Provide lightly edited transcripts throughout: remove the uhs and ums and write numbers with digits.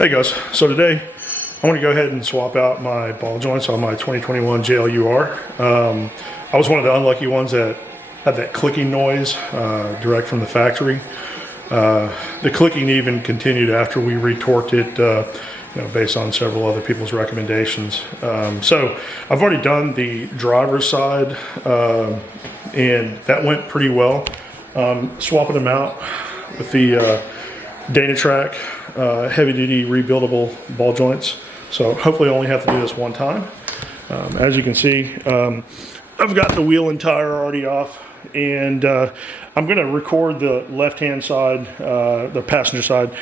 Hey guys, so today I want to go ahead and swap out my ball joints on my 2021 JLUR. I was one of the unlucky ones that had that clicking noise direct from the factory. The clicking even continued after we retorqued it, based on several other people's recommendations. So I've already done the driver's side and that went pretty well. Swapping them out with the Dynatrac heavy duty rebuildable ball joints. So hopefully I only have to do this one time. As you can see, I've got the wheel and tire already off, and I'm going to record the left-hand side, the passenger side,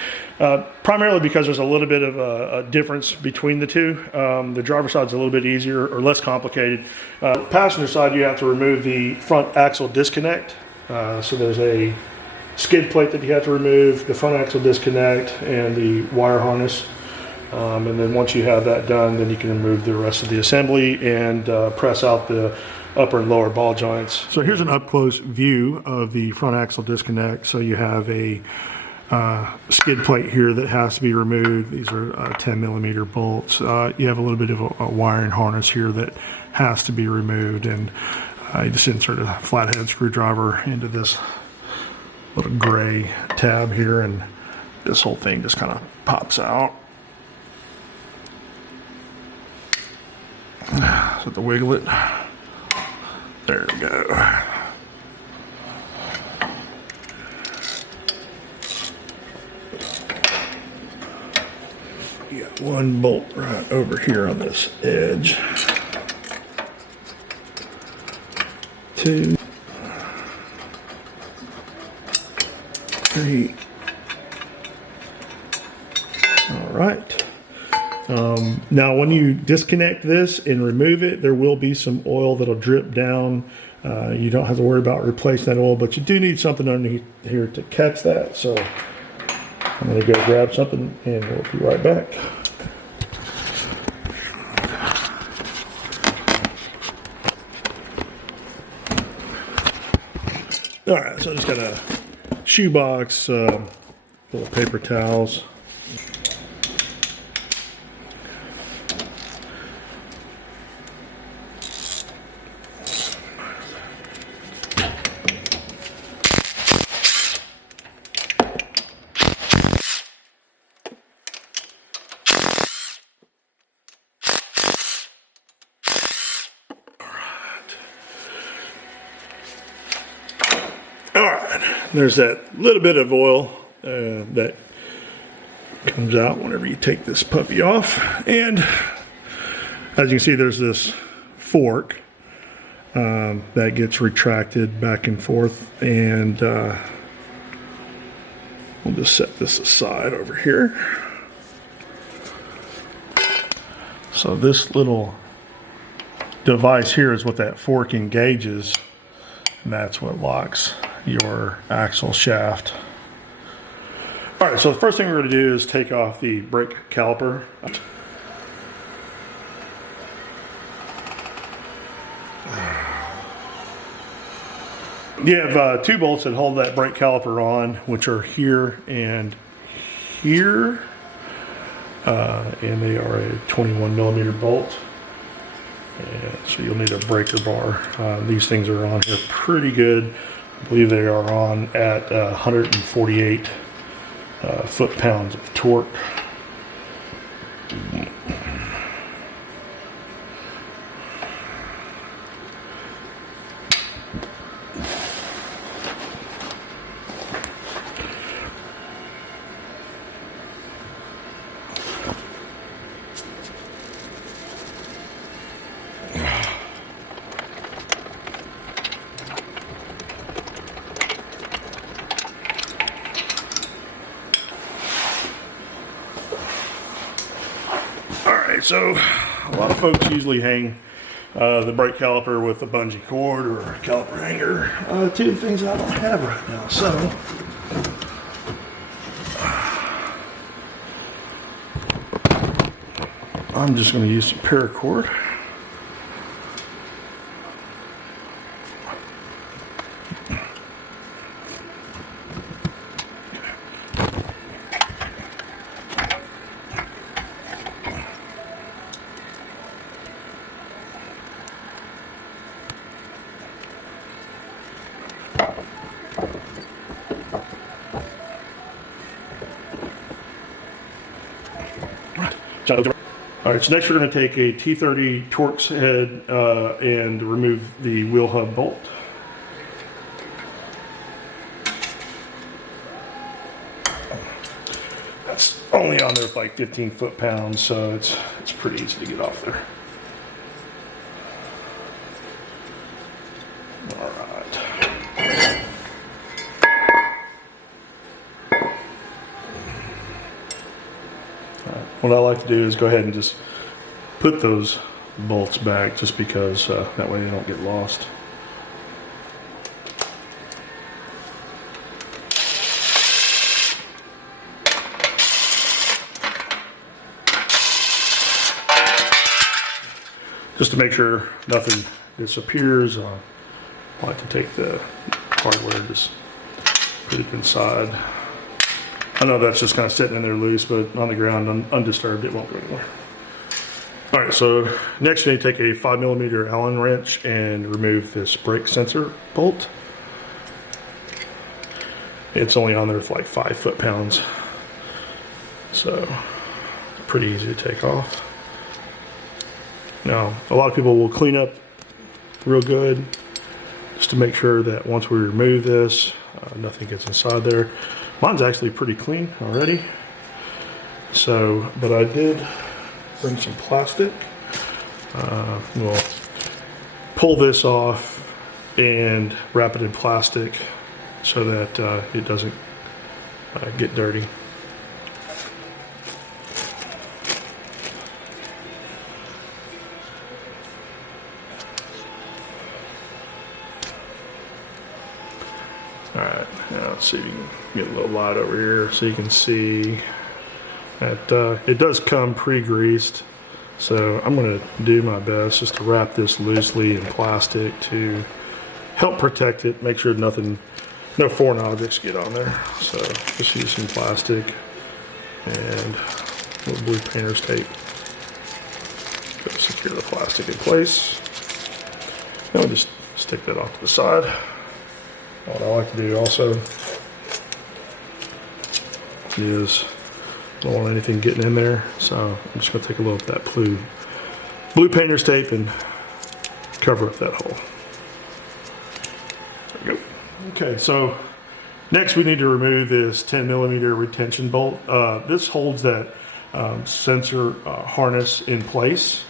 primarily because there's a little bit of a difference between the two. The driver's side is a little bit easier or less complicated. Passenger side, you have to remove the front axle disconnect. So there's a skid plate that you have to remove, the front axle disconnect, and the wire harness. And then once you have that done, then you can remove the rest of the assembly and press out the upper and lower ball joints. So here's an up-close view of the front axle disconnect. So you have a skid plate here that has to be removed. These are 10mm bolts. You have a little bit of a wiring harness here that has to be removed, and you just insert a flathead screwdriver into this little gray tab here, and this whole thing just kind of pops out. So I have to wiggle it. There we go. You got one bolt right over here on this edge. Two. Three. All right. Now when you disconnect this and remove it, there will be some oil that'll drip down. You don't have to worry about replacing that oil, but you do need something underneath here to catch that. So I'm going to go grab something and we'll be right back. All right, so I just got a shoebox, little paper towels. There's that little bit of oil that comes out whenever you take this puppy off, and as you can see, there's this fork that gets retracted back and forth, and we'll just set this aside over here. So this little device here is what that fork engages, and that's what locks your axle shaft. All right, so the first thing we're going to do is take off the brake caliper. You have two bolts that hold that brake caliper on, which are here and here, and they are a 21mm bolt. And so you'll need a breaker bar. These things are on here pretty good. I believe they are on at 148 foot-pounds of torque. So a lot of folks usually hang the brake caliper with a bungee cord or a caliper hanger. Two things I don't have right now. So I'm just going to use some paracord. All right, so next we're going to take a T30 Torx head and remove the wheel hub bolt. That's only on there with like 15 foot-pounds, so it's pretty easy to get off there. All right. What I like to do is go ahead and just put those bolts back, just because that way they don't get lost. Just to make sure nothing disappears, I like to take the hardware, just put it inside. I know that's just kind of sitting in there loose, but on the ground, undisturbed, it won't go anywhere. All right, so next we need to take a 5mm Allen wrench and remove this brake sensor bolt. It's only on there with like 5 foot-pounds, so it's pretty easy to take off. Now, a lot of people will clean up real good just to make sure that once we remove this, nothing gets inside there. Mine's actually pretty clean already. So, but I did bring some plastic. We'll pull this off and wrap it in plastic so that it doesn't get dirty. Alright, now let's see if you can get a little light over here so you can see that it does come pre-greased. So I'm going to do my best just to wrap this loosely in plastic to help protect it, make sure nothing, no foreign objects get on there. So just use some plastic and a little blue painter's tape to secure the plastic in place. Now we'll just stick that off to the side. What I like to do also is I don't want anything getting in there, so I'm just going to take a little of that blue painter's tape and cover up that hole. There we go. Okay, so next we need to remove this 10mm retention bolt. This holds that sensor harness in place.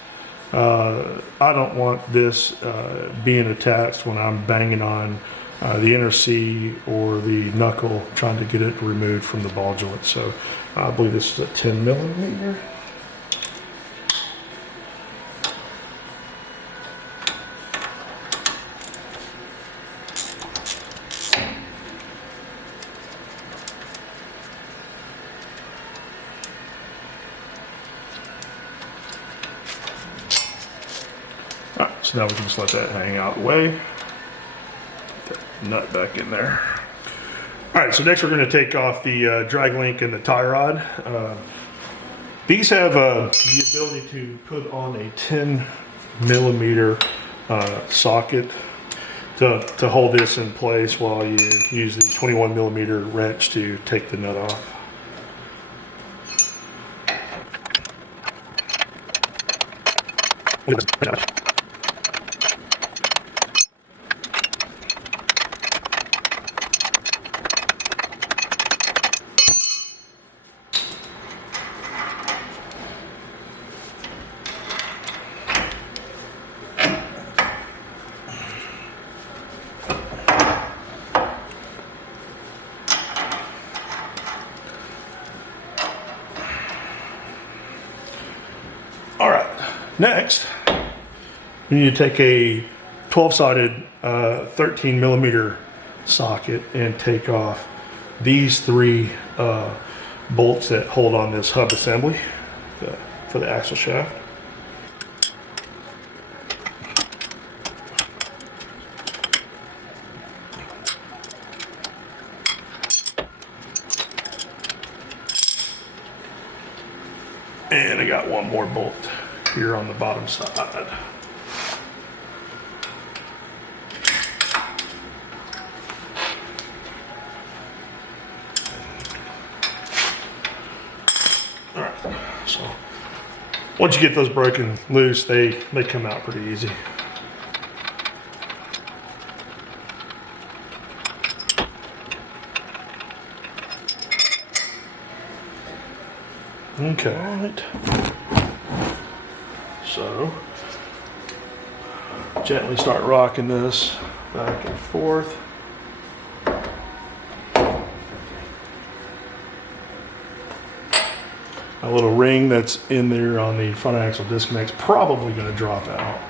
I don't want this being attached when I'm banging on the inner C or the knuckle, trying to get it removed from the ball joint. So I believe this is a 10mm. All right, so now we can just let that hang out of the way. Nut back in there. All right, so next we're going to take off the drag link and the tie rod. These have the ability to put on a 10mm socket to hold this in place while you use the 21mm wrench to take the nut off. All right, next we need to take a 12-sided 13mm socket and take off these 3 bolts that hold on this hub assembly for the axle shaft. And I got one more bolt here on the bottom side. All right, so once you get those broken loose, they come out pretty easy. Okay, all right. So, gently start rocking this back and forth. A little ring that's in there on the front axle disconnect's probably going to drop out.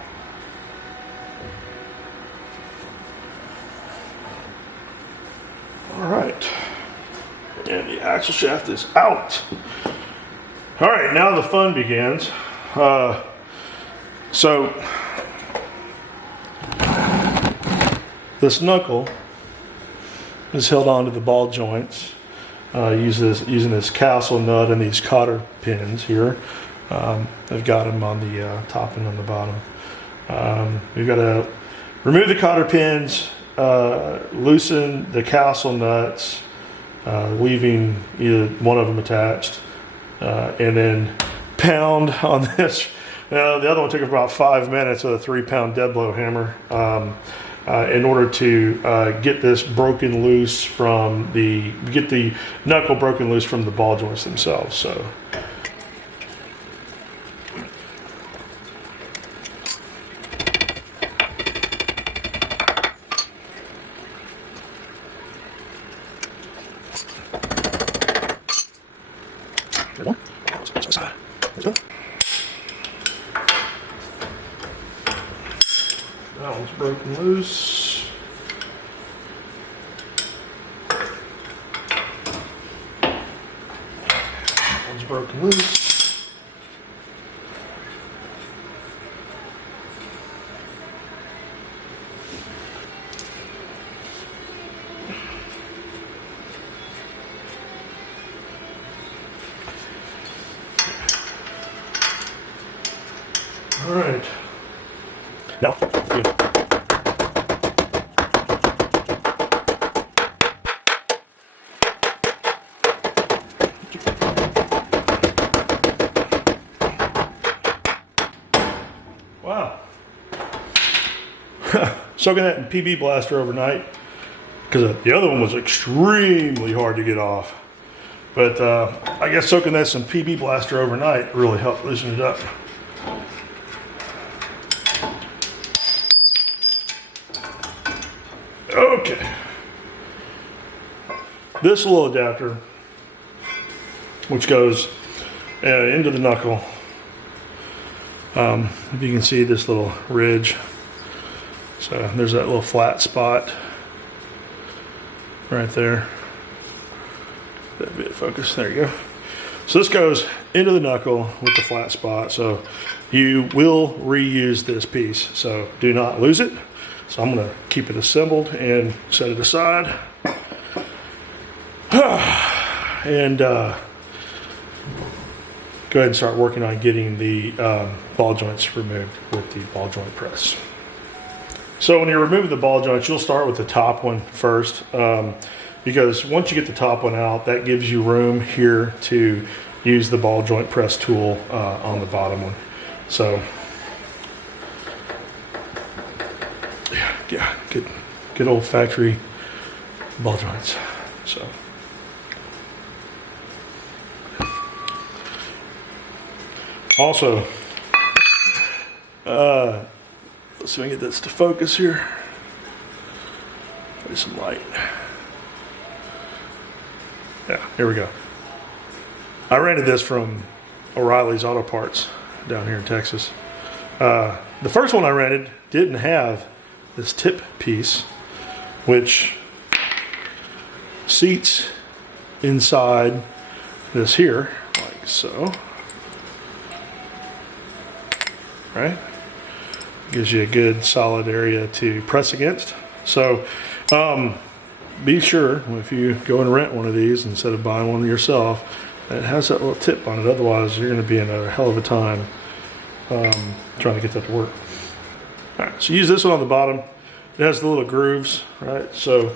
All right, and the axle shaft is out. All right, now the fun begins. So this knuckle is held onto the ball joints using this castle nut and these cotter pins here. I've got them on the top and on the bottom. We've got to remove the cotter pins, loosen the castle nuts, leaving either one of them attached, and then pound on this. The other one took about 5 minutes with a 3-pound dead blow hammer in order to get this broken loose from get the knuckle broken loose from the ball joints themselves. So. That one's broken loose. That one's broken loose. All right. No. Good. Wow. Soaking that in PB Blaster overnight because the other one was extremely hard to get off. But I guess soaking that in PB Blaster overnight really helped loosen it up. Okay, this little adapter, which goes into the knuckle, if you can see this little ridge, so there's that little flat spot right there. That bit of focus, there you go. So this goes into the knuckle with the flat spot, so you will reuse this piece, so do not lose it. So I'm going to keep it assembled and set it aside. And go ahead and start working on getting the ball joints removed with the ball joint press. So when you're removing the ball joints, you'll start with the top one first, because once you get the top one out, that gives you room here to use the ball joint press tool on the bottom one. So yeah, good old factory ball joints. So also, let's see if I can get this to focus here. Try some light. Yeah, here we go. I rented this from O'Reilly's Auto Parts down here in Texas. The first one I rented didn't have this tip piece, which seats inside this here, like so. Right? Gives you a good solid area to press against. So be sure if you go and rent one of these instead of buying one yourself, that it has that little tip on it. Otherwise, you're going to be in a hell of a time trying to get that to work. All right, so use this one on the bottom. It has the little grooves, right? So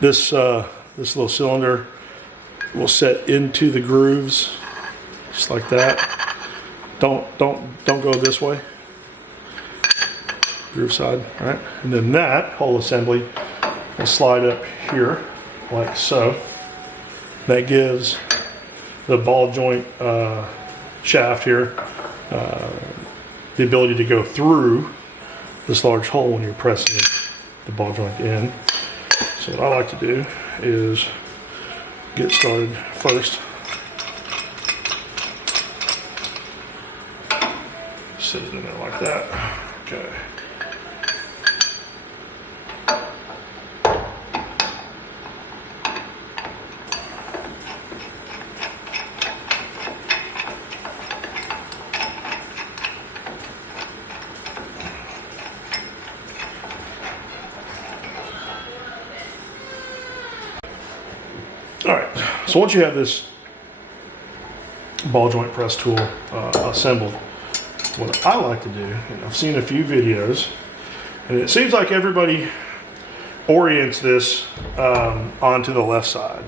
this this little cylinder will set into the grooves, just like that. don't go this way. Groove side, all right? And then that whole assembly will slide up here like so. That gives the ball joint shaft here the ability to go through this large hole when you're pressing the ball joint in. So what I like to do is get started first. Sit it in there like that. Okay. All right, so once you have this ball joint press tool assembled, what I like to do, and I've seen a few videos, and it seems like everybody orients this onto the left side,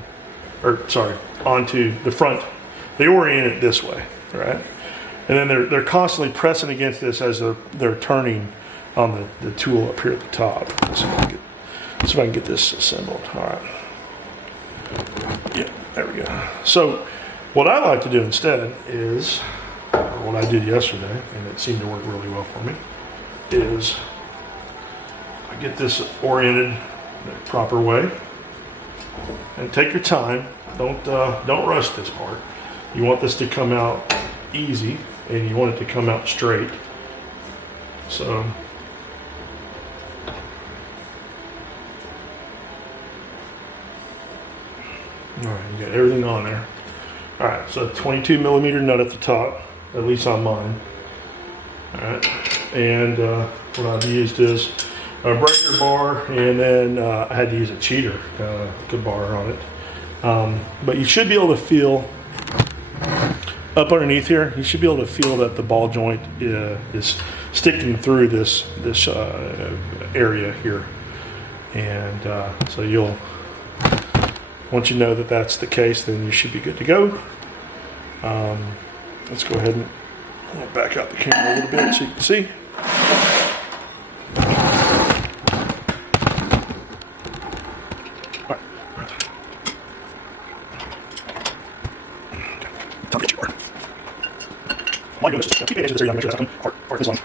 or sorry, onto the front. They orient it this way, right? And then they're constantly pressing against this as they're turning on the tool up here at the top. Let's see if I can get this assembled. All right. Yeah, there we go. So what I like to do instead is, or what I did yesterday, and it seemed to work really well for me, is I get this oriented the proper way, and take your time. Don't rush this part. You want this to come out easy, and you want it to come out straight. So all right, you got everything on there. All right, so 22 millimeter nut at the top, at least on mine. All right, and what I've used is a breaker bar, and then I had to use a cheater, good bar on it. But you should be able to feel up underneath here. You should be able to feel that the ball joint is sticking through this area here, and so you'll. Once you know that that's the case, then you should be good to go. Let's go ahead and I'm gonna back out the camera a little bit so you can see. All right. Time to get you more. While you're doing this, just keep paying attention to this area, make sure that's not part this one.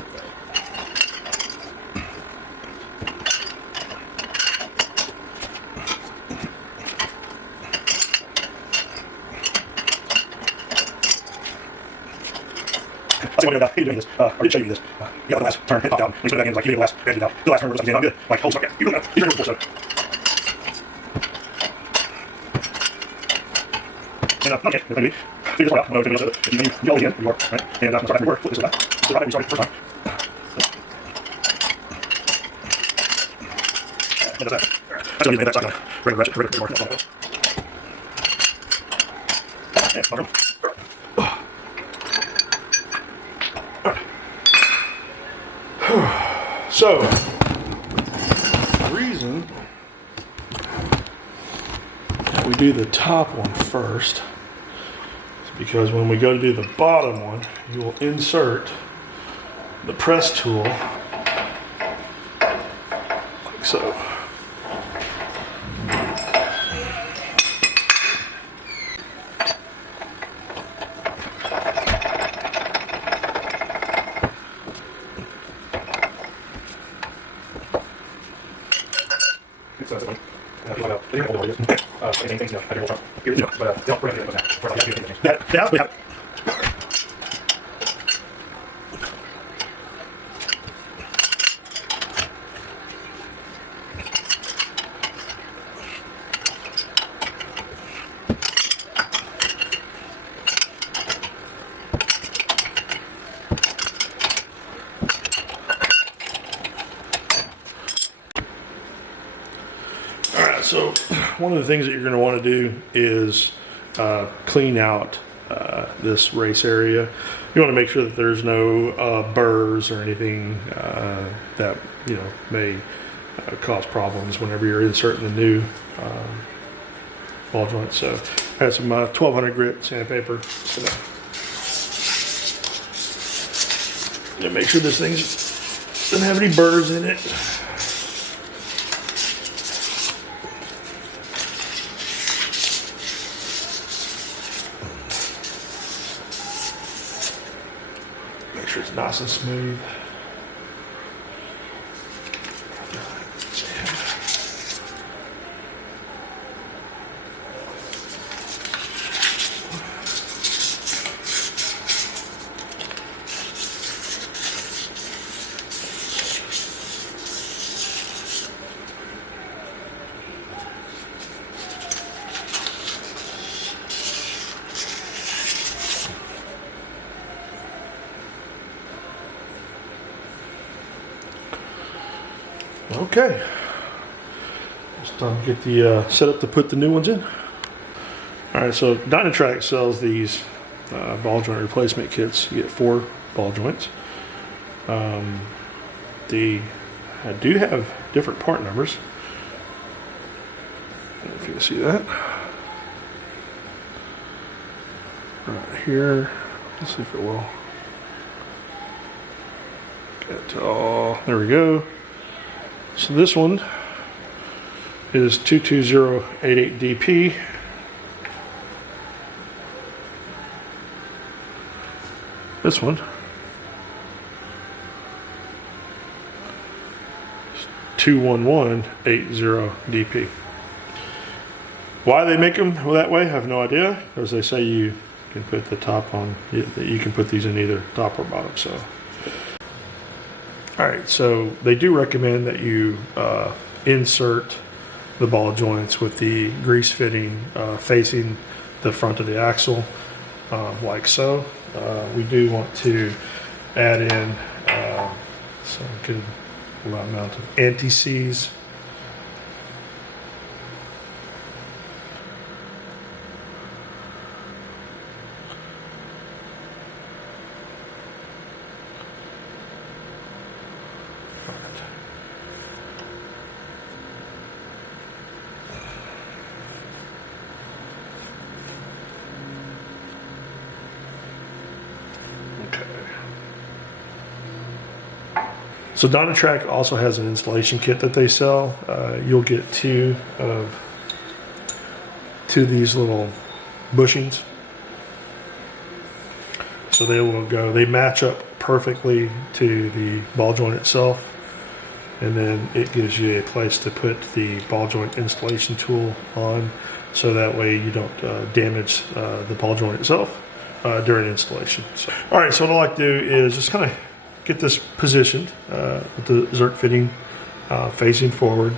How you doing this? I did show you this. You got the last turn, hit pop down. When you put it back in, like, you did the last, the last turn was like, I'm good. Like, hold stuck. You do that. You're before, so. And, okay, maybe. Figure this one out. I don't know if anybody else does it. If you all again, you are, right? And I'm going to start back where, flip this way back. So right after we started the first time. And that's that. That's going to be that stuck on a regular ratchet, regular more. And, bummer. So, the reason that we do the top one first is because when we go to do the bottom one, you will insert the press tool like so. Yeah, we have. All right, so one of the things that you're going to want to do is clean out this race area. You want to make sure that there's no burrs or anything that may cause problems whenever you're inserting the new ball joint. So I have some 1200 grit sandpaper. Just gonna Yeah, make sure this thing doesn't have any burrs in it. Make sure it's nice and smooth. Okay, just time to get the setup to put the new ones in. All right, so Dynatrac sells these ball joint replacement kits. You get 4 ball joints. They do have different part numbers. I don't know if you can see that. Right here, let's see if it will. Get all, there we go. So this one is 22088DP. This one is 21180DP. Why they make them that way, I have no idea. Because they say you can put the top on, you can put these in either top or bottom. So. All right, so they do recommend that you insert the ball joints with the grease fitting facing the front of the axle, like so. We do want to add in some good amount of anti-seize. So Dynatrac also has an installation kit that they sell. You'll get two of these little bushings. So they match up perfectly to the ball joint itself. And then it gives you a place to put the ball joint installation tool on, so that way you don't damage the ball joint itself during installation. So, all right, so what I like to do is just kind of get this positioned with the Zerk fitting facing forward.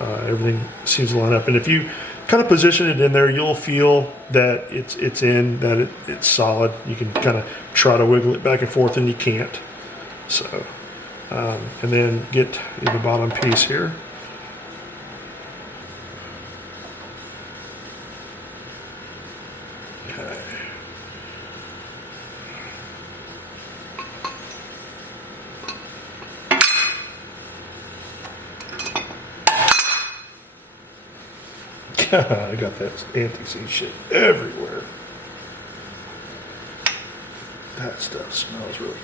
Everything seems to line up, and if you kind of position it in there, you'll feel that it's in, that it's solid. You can kind of try to wiggle it back and forth, and you can't. So, and then get the bottom piece here. Okay. I got that anti-seize shit everywhere. That stuff smells really bad.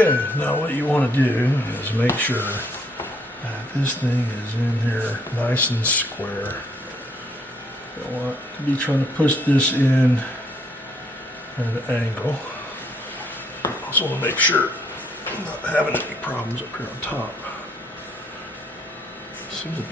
Okay, now what you want to do is make sure that this thing is in here nice and square. You don't want to be trying to push this in at an angle. Also want to make sure I'm not having any problems up here on top. Seems to be.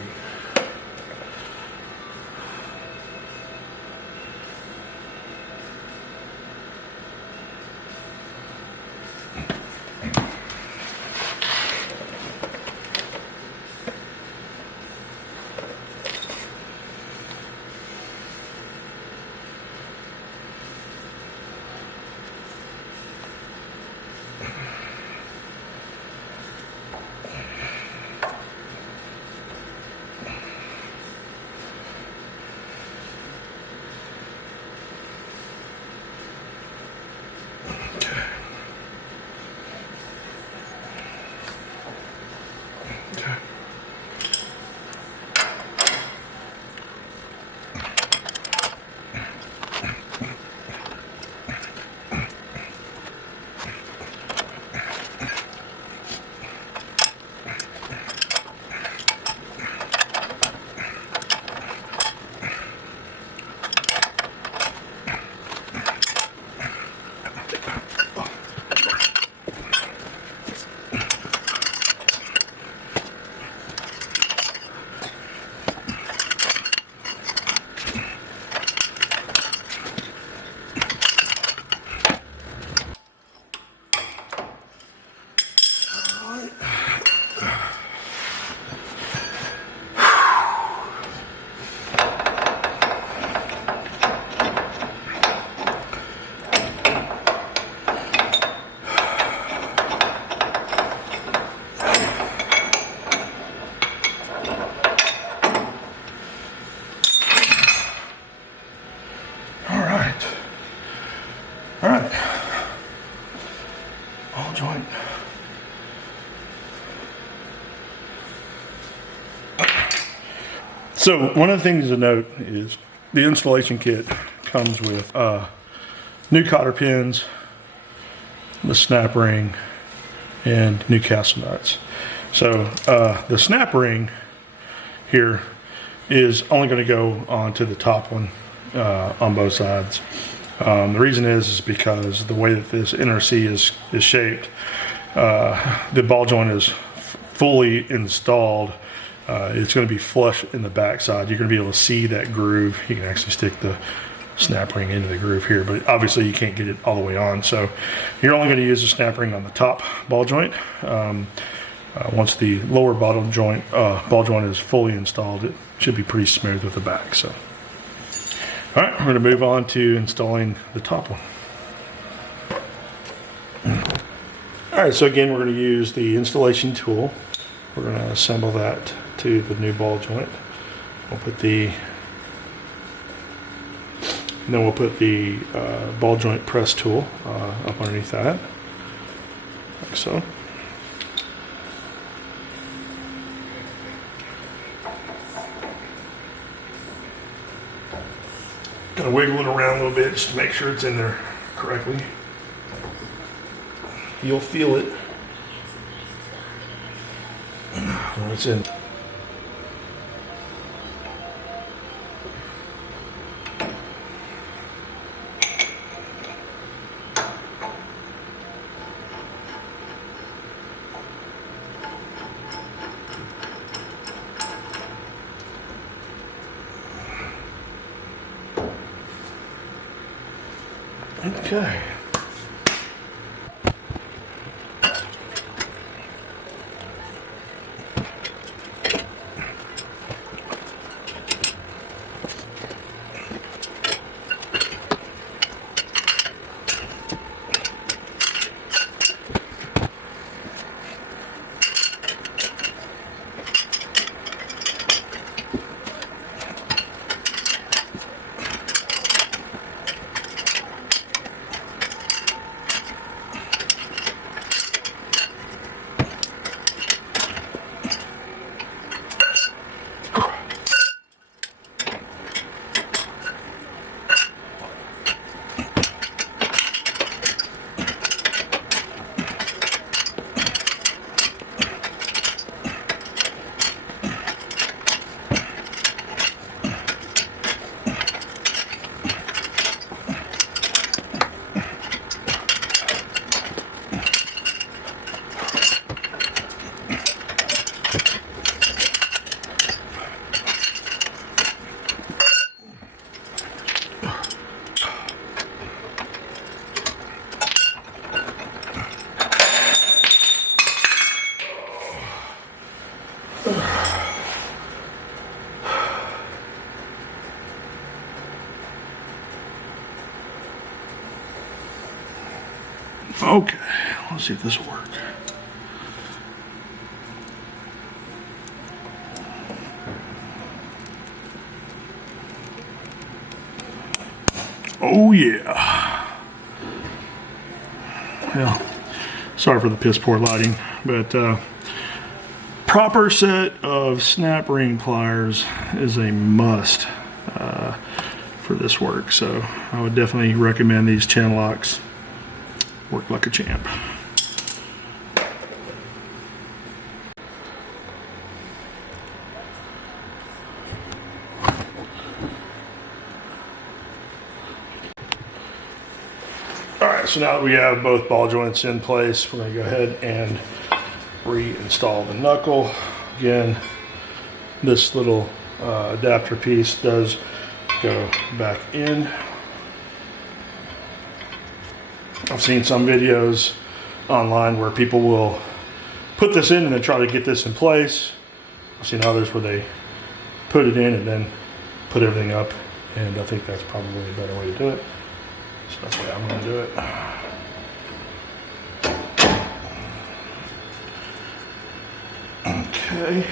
All right, ball joint. So one of the things to note is the installation kit comes with new cotter pins, the snap ring, and new castle nuts. So the snap ring here is only going to go onto the top one on both sides. The reason is because the way that this NRC is shaped, the ball joint is fully installed. It's going to be flush in the back side. You're going to be able to see that groove. You can actually stick the snap ring into the groove here, but obviously you can't get it all the way on. So you're only going to use the snap ring on the top ball joint. Once the lower bottom joint, ball joint is fully installed, it should be pretty smooth with the back. So, all right, we're going to move on to installing the top one. All right, so again, we're going to use the installation tool. We're going to assemble that to the new ball joint. We'll put the, and then we'll put the ball joint press tool up underneath that, like so. Gonna wiggle it around a little bit just to make sure it's in there correctly. You'll feel it when it's in. Okay. Okay, let's see if this will work. Oh yeah. Well, sorry for the piss poor lighting, but proper set of snap ring pliers is a must for this work. So I would definitely recommend these channel locks. Work like a champ. Alright, so now that we have both ball joints in place, we're going to go ahead and reinstall the knuckle. Again, this little adapter piece does go back in. I've seen some videos online where people will put this in and then try to get this in place. I've seen others where they put it in and then put everything up, and I think that's probably a better way to do it. So that's the way I'm going to do it. Okay.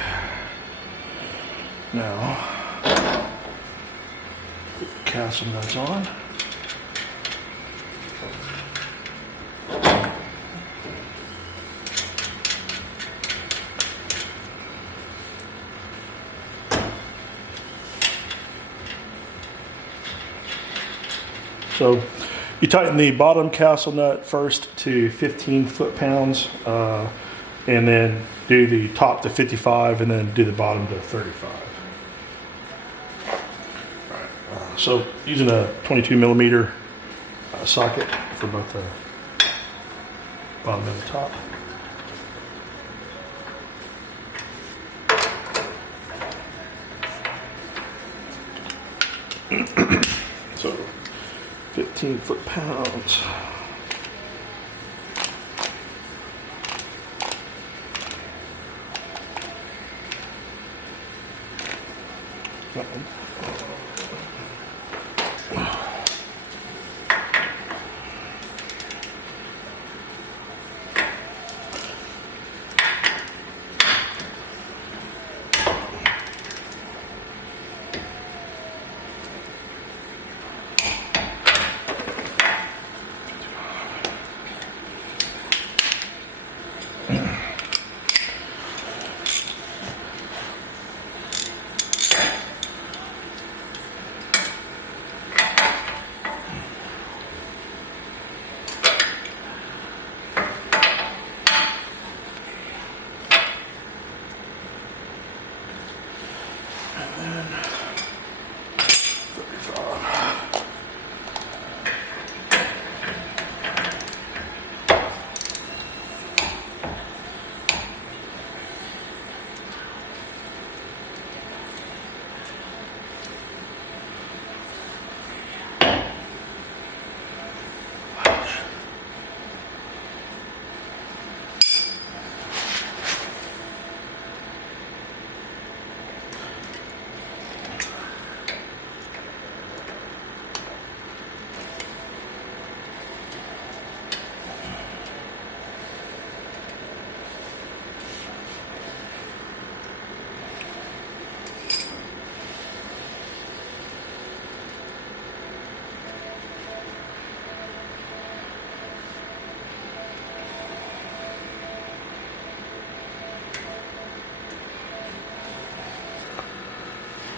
Now, put the castle nuts on. So you tighten the bottom castle nut first to 15 foot-pounds, and then do the top to 55, and then do the bottom to 35. All right, so using a 22 millimeter socket for both the bottom and the top. So 15 foot-pounds.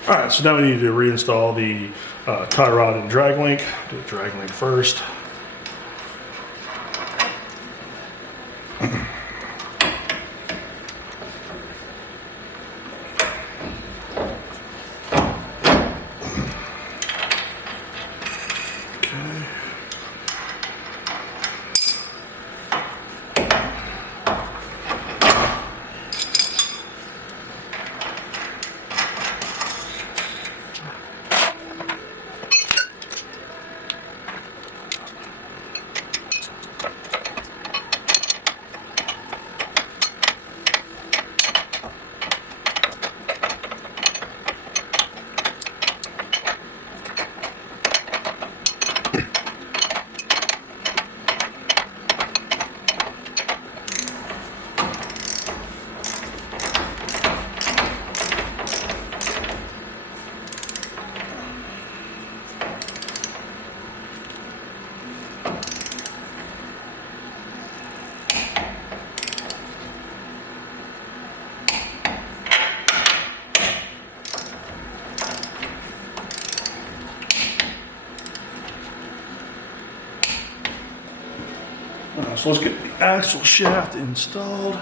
All right, so now we need to reinstall the tie rod and drag link. Do the drag link first. So let's get the axle shaft installed.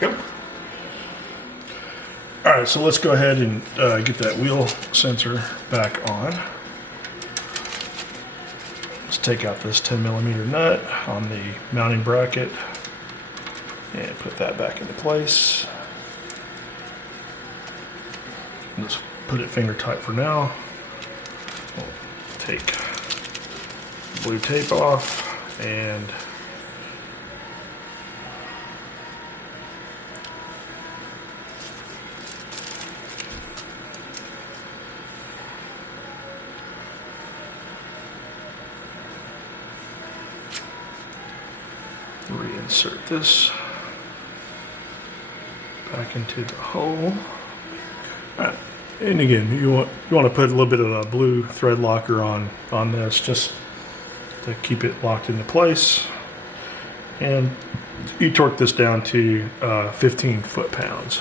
Yep. All right, so let's go ahead and get that wheel sensor back on. Let's take out this 10mm nut on the mounting bracket and put that back into place. Just put it finger tight for now. We'll take blue tape off and reinsert this back into the hole. All right. And again, you want to put a little bit of a blue thread locker on this just to keep it locked into place. And you torque this down to 15 foot-pounds.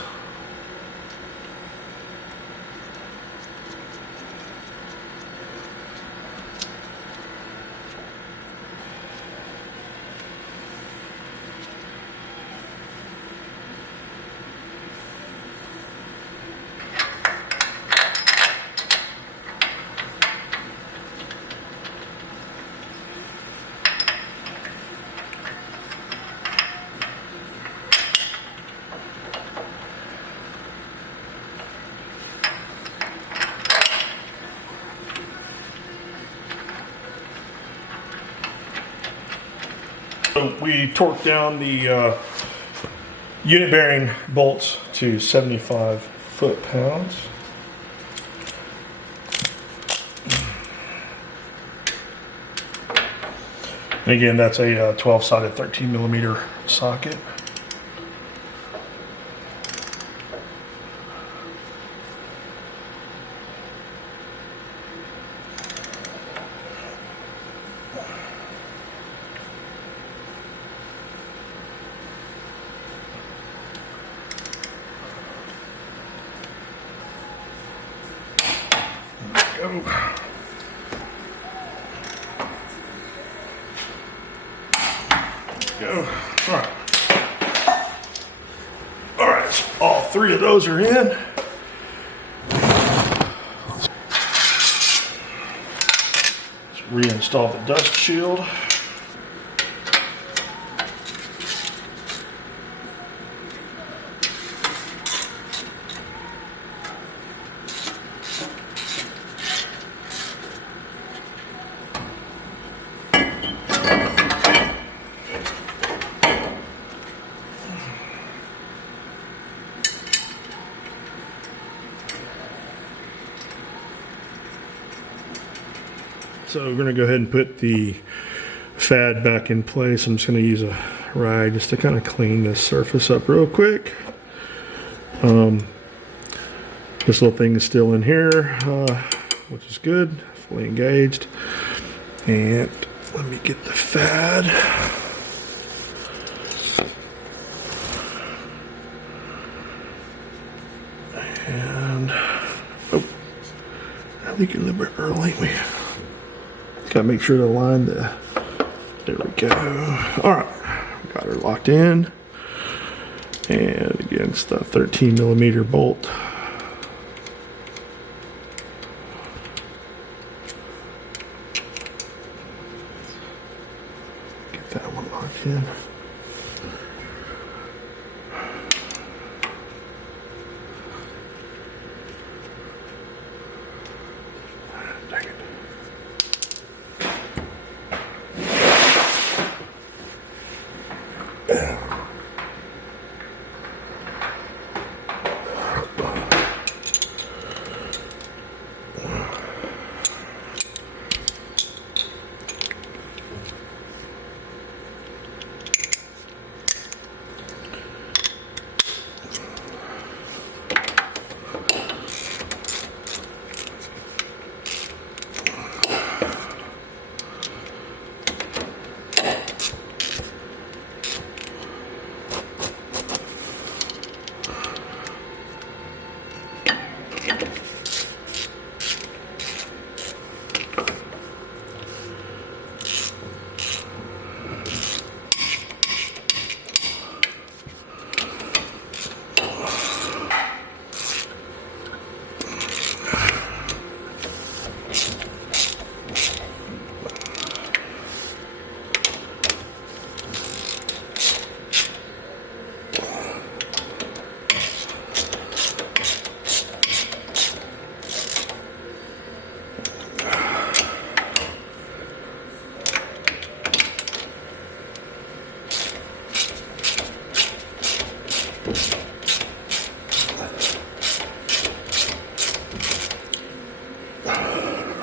So we torqued down the unit bearing bolts to 75 foot-pounds. And again, that's a 12-sided 13mm socket. Go. Go. All right. All right. So all three of those are in. Let's reinstall the dust shield. So we're going to go ahead and put the FAD back in place. I'm just going to use a rag just to kind of clean this surface up real quick. This little thing is still in here, which is good, fully engaged. And let me get the FAD. And, oh, I think a little bit early. Gotta make sure to line the, there we go. All right, got her locked in. And against the 13mm bolt. Get that one locked in.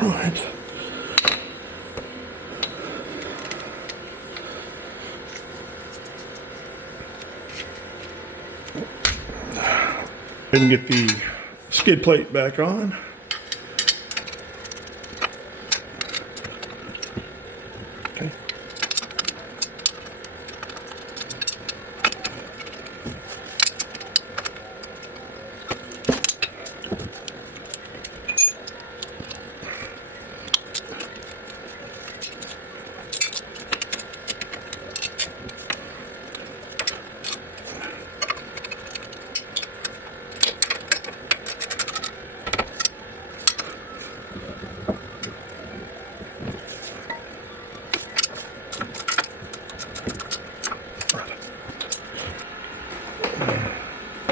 Right. And get the skid plate back on. Okay.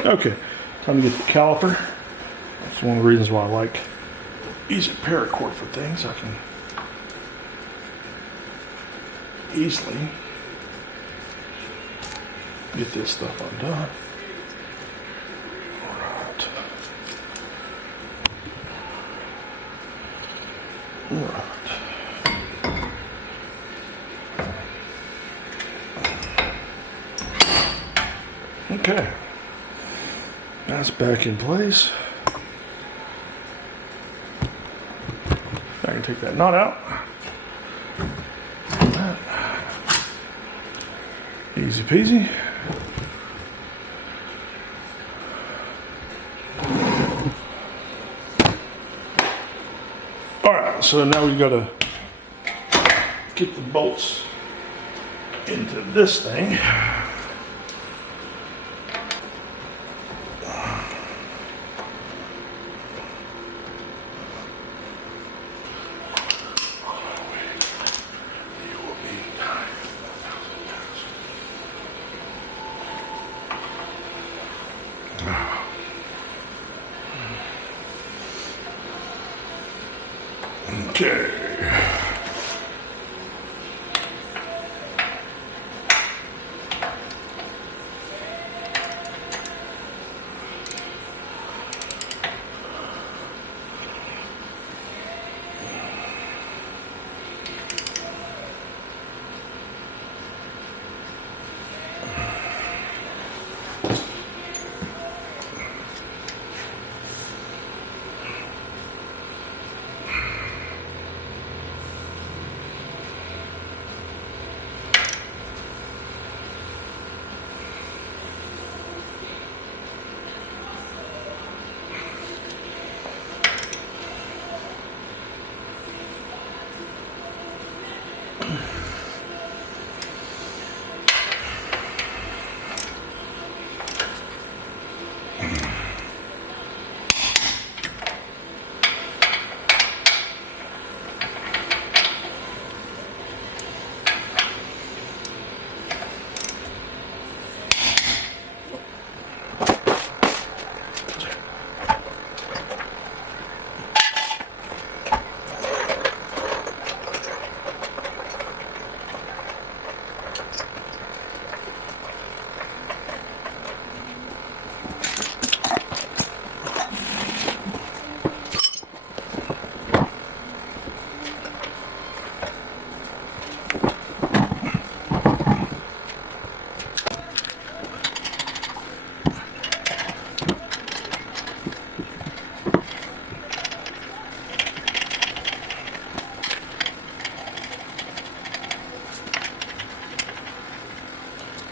Okay, time to get the caliper. That's one of the reasons why I like using paracord for things. I can easily get this stuff undone. All right. Okay. That's back in place. I can take that knot out. Easy peasy. All right, so now we've got to get the bolts into this thing. Okay.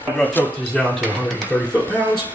I'm going to choke these down to 130 foot-pounds.